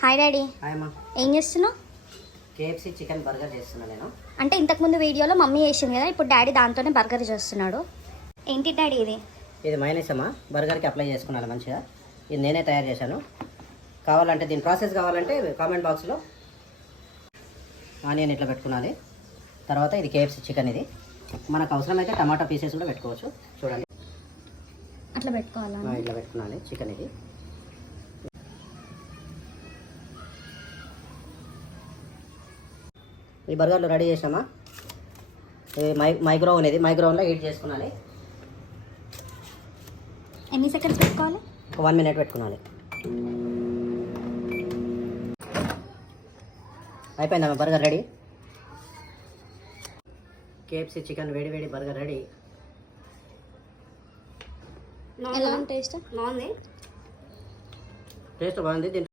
Hi daddy. Hi అమ్మా. ఏం చేస్తున్నావు? కేఎఫ్సి చికెన్ బర్గర్ చేస్తున్నా నేను. అంటే ఇంతకుముందు వీడియోలో మమ్మీ చేసింది కదా, ఇప్పుడు డాడీ దాంతోనే బర్గర్ చేస్తున్నాడు. ఏంటి డాడీ ఇది? ఇది మైనస్ అమ్మా, బర్గర్కి అప్లై చేసుకున్నాను మంచిగా. ఇది నేనే తయారు చేశాను. కావాలంటే దీని ప్రాసెస్ కావాలంటే కామెంట్ బాక్స్లో. ఆనియన్ ఇట్లా పెట్టుకున్నాను. తర్వాత ఇది కేఎఫ్సి చికెన్. ఇది మనకు అవసరమైతే టమాటా పీసెస్ కూడా పెట్టుకోవచ్చు. చూడండి అట్లా పెట్టుకోవాలా? ఇట్లా పెట్టుకున్నాను చికెన్. ఇది ఈ బర్గర్లు రెడీ చేసామా. ఇది మైక్రోవెన్. ఇది మైక్రోవెన్లో హీట్ చేసుకున్నాను. ఎన్ని సెకండ్స్ పెట్టుకోవాలి? 1 మినిట్ పెట్టుకున్నాను. అయిపోయిందమ్మా బర్గర్ రెడీ. కేఎఫ్సి చికెన్ వేడి వేడి బర్గర్ రెడీ. ఎలా టేస్ట్? బాగుంది. టేస్ట్ బాగుంది.